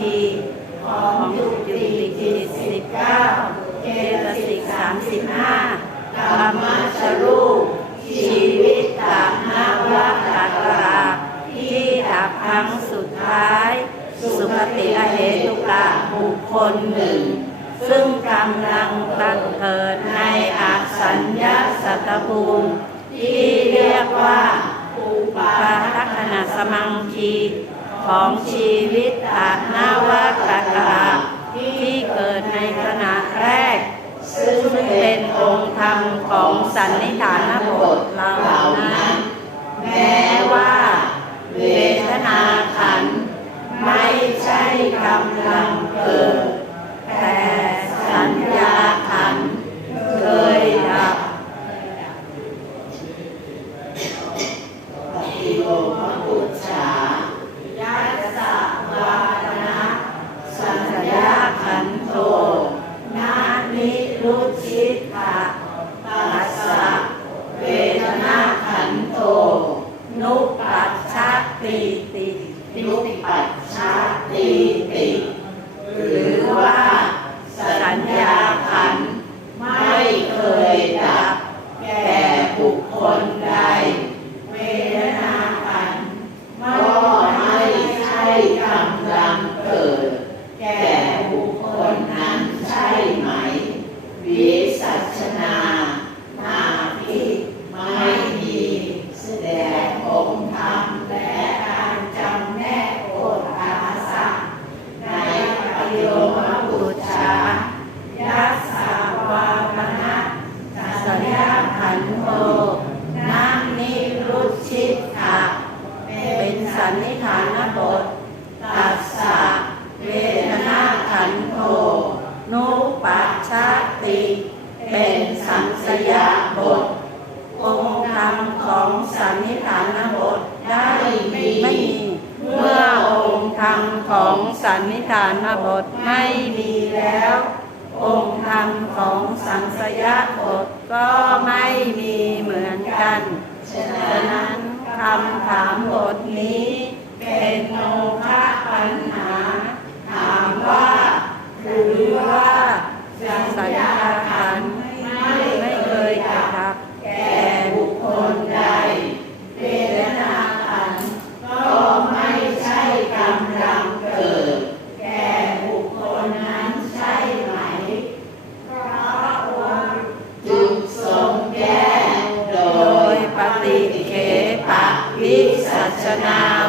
คีของจุติกิจสิบเก้าเจตสิกสามสิบห้ากรรมชรูปชีวิตตาหาวะกัตราที่ดับครั้งสุดท้าย สุคติอเหตุกะบุคคลหนึ่ง ซึ่งกำลังบังเกิดในอาสัญญาสัตภูมิที่เรียกว่า อุปาทัขณะสมังคี ของชีวิตอานาวกตกาที่เกิดในขณะแรก ซึ่งเป็นองค์ธรรมของสันนิฐานบทเหล่านั้น แม้ว่า เวทนาขันธ ตินุปัจชาติติ หรือว่าสัญญาขันไม่เคยดับแก่บุคคลใด เวทนาขันธ์ไม่ ก็ไม่ใช่กำลังเกิด แก่ แก่บุคคลนั้นใช่ไหม วิสัชนานาทิไม่มีแสดงองค์ธรรมและการจำแนกโอทอาสะในปฏิโลมปุจฉายัสสาวามนะสั สั ญ ญ ญา ญา ขั ขั น น ธ์ ธ์ โท โทนานิรุชิตถะเป็ นสันนิฐานบทตัสสะเวทนาขันโทนุปัชชติ เป็นสังสยาบท องค์ธรรมของสันนิฐานบทได้ไม่มีเมื่อองค์ธรรมของสันนิฐานบทไม่มีแล้ว องค์ธรรมของสังสยาบทก็ไม่มีเหมือนกันฉะนั้นคำถามบทนี้ Now.